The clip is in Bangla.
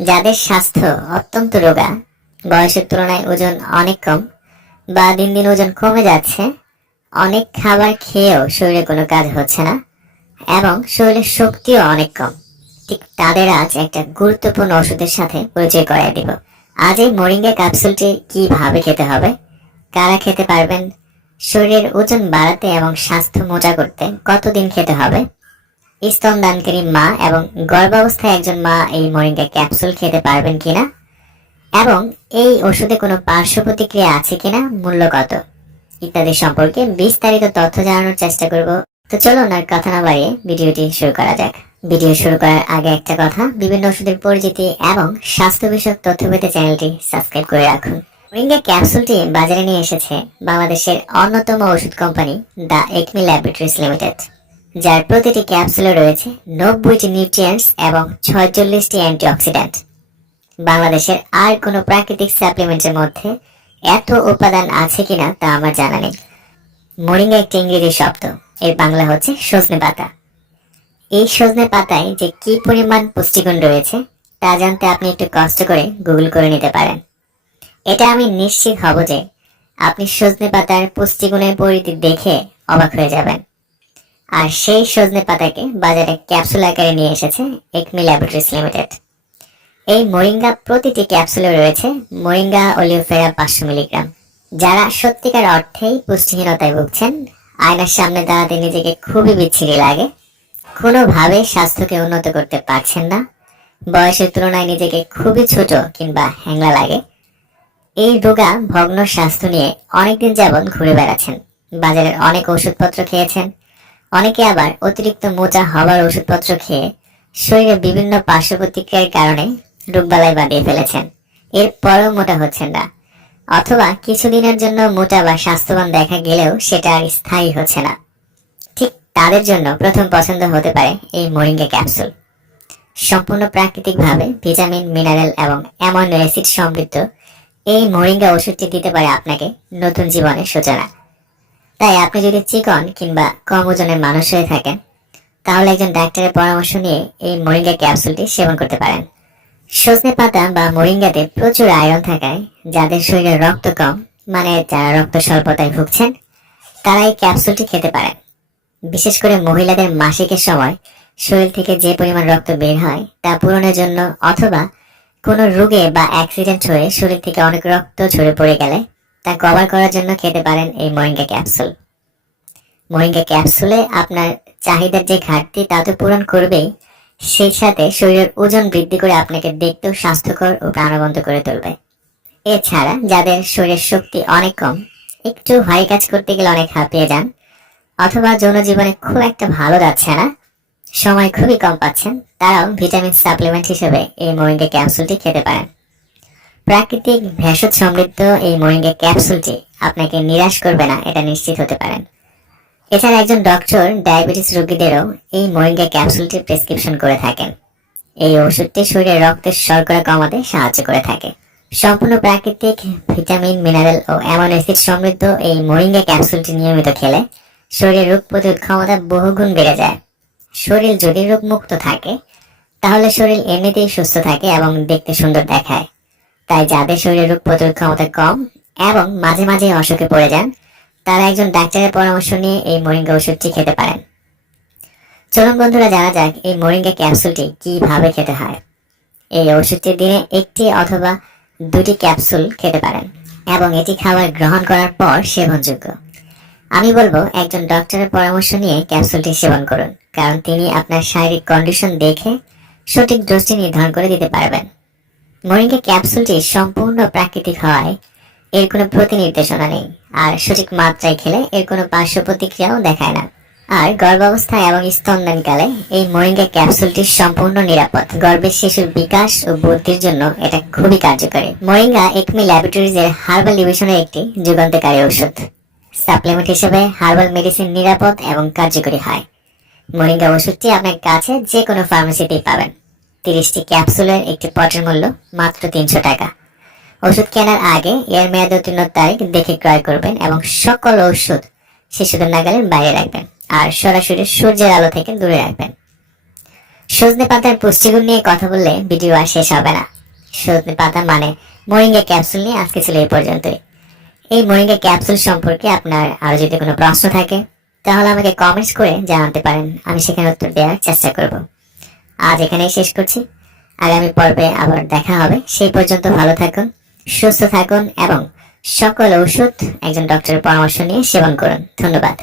যাদের স্বাস্থ্য অত্যন্ত রোগা, বয়সের তুলনায় ওজন অনেক কম বা দিন দিন ওজন কমে যাচ্ছে, অনেক খাবার খেয়েও শরীরে কোনো কাজ হচ্ছে না এবং শরীরের শক্তিও অনেক কম। ঠিক তাদের আজ একটা গুরুত্বপূর্ণ ওষুধের সাথে পরিচয় করাই দিব। আজ এই মরিঙ্গা ক্যাপসুলটি কীভাবে খেতে হবে, কারা খেতে পারবেন, শরীরের ওজন বাড়াতে এবং স্বাস্থ্য মোটা করতে কতদিন খেতে হবে স্তনদানকারী মা এবং গর্ভাবস্থায় একজন মা এই মরিঙ্গা ক্যাপসুল খেতে পারবেন কিনা? এবং এই ওষুধে কোনো পার্শ্ব প্রতিক্রিয়া আছে কিনা? মূল্য কত? ইত্যাদি সম্পর্কে বিস্তারিত তথ্য জানানোর চেষ্টা করব। তো চলো আর কথা না বাড়িয়ে ভিডিওটি শুরু করা যাক। ভিডিও শুরু করার আগে একটা কথা, বিভিন্ন ওষুধের পরিচিতি এবং স্বাস্থ্য বিষয়ক তথ্য পেতে চ্যানেলটি সাবস্ক্রাইব করে রাখুন। মরিঙ্গা ক্যাপসুলটি বাজারে নিয়ে এসেছে বাংলাদেশের অন্যতম ওষুধ company the Acme laboratories limited. যার প্রতিটি ক্যাপসুলে রয়েছে নব্বইটি নিউট্রিয়েন্টস এবং ছয়চল্লিশটি অ্যান্টিঅক্সিডেন্ট বাংলাদেশের আর কোনো প্রাকৃতিক সাপ্লিমেন্টের মধ্যে এত উপাদান আছে কিনা তা আমার জানা নেই। মোরিঙ্গা একটি ইংরেজি শব্দ, এর বাংলা হচ্ছে সজনে পাতা। এই সজনে পাতায় যে কি পরিমাণ পুষ্টিগুণ রয়েছে, তা জানতে আপনি একটু কষ্ট করে গুগল করে নিতে পারেন। এটা আমি নিশ্চিত হব যে আপনি সজনে পাতার পুষ্টিগুণের পরিধি দেখে অবাক হয়ে যাবেন। আর সেই সজনে পাতাকে বাজারে ক্যাপসুল আকারে নিয়ে এসেছে একমি ল্যাবরেটরিজ লিমিটেড। এই মোরিঙ্গা প্রতিটি ক্যাপসুলে রয়েছে মোরিঙ্গা অলিওফেরা পাঁচশো মিলিগ্রাম। যারা সত্যিকার অর্থেই পুষ্টিহীনতায় ভুগছেন, আয়নার সামনে দাঁড়াতে নিজেকে খুবই বিচ্ছিরি লাগে। কোনোভাবে স্বাস্থ্যকে উন্নত করতে পারছেন না। বয়সের তুলনায় নিজেকে খুবই ছোট কিংবা হ্যাংলা লাগে। এই রোগা ভগ্ন স্বাস্থ্য নিয়ে অনেকদিন যাবৎ ঘুরে বেড়াচ্ছেন। বাজারের অনেক ওষুধপত্র খেয়েছেন। অনেকে আবার অতিরিক্ত মোটা হওয়ার ওষুধপত্র খেয়ে শরীরে বিভিন্ন পার্শ্ব প্রতিক্রিয়ার কারণে রোগবালাই বাঁধিয়ে ফেলেছেন। এরপরেও মোটা হচ্ছেন না। অথবা কিছুদিনের জন্য মোটা বা স্বাস্থ্যবান দেখা গেলেও সেটা আর স্থায়ী হচ্ছে না। ঠিক তাদের জন্য প্রথম পছন্দ হতে পারে এই মোরিঙ্গা ক্যাপসুল। সম্পূর্ণ প্রাকৃতিকভাবে ভিটামিন, মিনারেল এবং অ্যামাইনো অ্যাসিড সমৃদ্ধ এই মোরিঙ্গা ওষুধটি দিতে পারে আপনাকে নতুন জীবনের সূচনা। তাই আপনি যদি চিকন কিংবা কম ওজনের মানুষ হয়ে থাকেন, তাহলে একজন ডাক্তারের পরামর্শ নিয়ে এই মোরিঙ্গা ক্যাপসুলটি সেবন করতে পারেন। সজনে পাতা বা মোরিঙ্গাতে প্রচুর আয়রন থাকায়, যাদের শরীরে রক্ত কম মানে যারা রক্ত স্বল্পতায় ভুগছেন, তারা এই ক্যাপসুলটি খেতে পারেন। বিশেষ করে মহিলাদের মাসিকের সময় শরীর থেকে যে পরিমাণ রক্ত বের হয়, তা পূরণের জন্য অথবা কোনো রোগে বা অ্যাক্সিডেন্ট হয়ে শরীর থেকে অনেক রক্ত ঝরে পড়ে গেলে তা কভার করার জন্য খেতে পারেন এই মোরিঙ্গা ক্যাপসুল। মোরিঙ্গা ক্যাপসুলে আপনার চাহিদার যে ঘাটতি তা তো পূরণ করবেই, সেই সাথে শরীরের ওজন বৃদ্ধি করে আপনাকে দেখতেও স্বাস্থ্যকর ও প্রাণবন্ত করে তুলবে। এছাড়া যাদের শরীরের শক্তি অনেক কম, একটু ভারী কাজ করতে গেলে অনেক হাঁপিয়ে যান, অথবা যৌন জীবনে খুব একটা ভালো যাচ্ছে না, সময় খুবই কম পাচ্ছেন, তারাও ভিটামিন সাপ্লিমেন্ট হিসেবে এই মোরিঙ্গা ক্যাপসুলটি খেতে পারেন। প্রাকৃতিক ভেষজ সমৃদ্ধ এই মোরিঙ্গা ক্যাপসুলটি আপনাকে নিরাশ করবে না, এটা নিশ্চিত হতে পারেন। এছাড়া একজন ডক্টর ডায়াবেটিস রোগীদেরও এই মোরিঙ্গা ক্যাপসুলটি প্রেসক্রিপশন করে থাকেন। এই ওষুধটি শরীরে রক্তের শর্করা কমাতে সাহায্য করে থাকে। সম্পূর্ণ প্রাকৃতিক, ভিটামিন, মিনারেল ও অ্যামাইনো অ্যাসিড সমৃদ্ধ এই মোরিঙ্গা ক্যাপসুলটি নিয়মিত খেলে শরীরের রোগ প্রতিরোধ ক্ষমতা বহুগুণ বেড়ে যায়। শরীর যদি রোগমুক্ত থাকে, তাহলে শরীর এমনিতেই সুস্থ থাকে এবং দেখতে সুন্দর দেখায়। তাই যাদের শরীরে রোগ প্রতিরোধ ক্ষমতা কম এবং মাঝে মাঝে অসুখে পড়ে যান, তারা একজন ডাক্তারের পরামর্শ নিয়ে এই মোরিঙ্গা ওষুধটি খেতে পারেন। চলুন বন্ধুরা, জানা যাক এই মোরিঙ্গা ক্যাপসুলটি কীভাবে খেতে হয়। এই ওষুধটি দিনে একটি অথবা দুটি ক্যাপসুল খেতে পারেন এবং এটি খাবার গ্রহণ করার পর সেবনযোগ্য। আমি বলব, একজন ডক্টরের পরামর্শ নিয়ে ক্যাপসুলটি সেবন করুন, কারণ তিনি আপনার শারীরিক কন্ডিশন দেখে সঠিক ডোজটি নির্ধারণ করে দিতে পারবেন। মোরিঙ্গা ক্যাপসুলটি সম্পূর্ণ প্রাকৃতিক হওয়ায় এর কোনো প্রতিনির্দেশনা নেই। আর সঠিক মাত্রায় খেলে এর কোনো পার্শ্ব প্রতিক্রিয়াও দেখায় না। আর গর্ভাবস্থায় এবং স্তনদানকালে এই মোরিঙ্গা ক্যাপসুলটি সম্পূর্ণ নিরাপদ। গর্ভের শিশুর বিকাশ ও বুদ্ধির জন্য এটা খুবই কার্যকরী। মোরিঙ্গা একমি ল্যাবরেটরিজ এর হার্বাল ডিভিশনের একটি যুগান্তকারী ওষুধ সাপ্লিমেন্ট হিসেবে হার্বাল মেডিসিন নিরাপদ এবং কার্যকরী হয়। মোরিঙ্গা ওষুধটি আপনার কাছে যে কোনো ফার্মেসিতেই পাবেন। তিরিশটি ক্যাপসুলের একটি পটের মূল্য মাত্র তিনশো টাকা। ওষুধ কেনার আগে এর মেয়াদ উত্তীর্ণ তারিখ দেখে ক্রয় করবেন এবং সকল ওষুধ শিশুদের নাগালের বাইরে রাখবেন আর সরাসরি সূর্যের আলো থেকে দূরে রাখবেন। সজনে পাতার পুষ্টিগুণ নিয়ে কথা বললে ভিডিও আর শেষ হবে না। সজনে পাতা মানে মোরিঙ্গা ক্যাপসুল নিয়ে আজকে ছিল এই পর্যন্তই। এই মোরিঙ্গা ক্যাপসুল সম্পর্কে আপনার আরও যদি কোনো প্রশ্ন থাকে, তাহলে আমাকে কমেন্টস করে জানাতে পারেন। আমি সেখানে উত্তর দেওয়ার চেষ্টা করব। আজ এখানেই শেষ করছি। আগামী পর্বে আবার দেখা হবে। সেই পর্যন্ত ভালো থাকুন, সুস্থ থাকুন এবং সকল ওষুধ একজন ডক্টরের পরামর্শ নিয়ে সেবন করুন। ধন্যবাদ।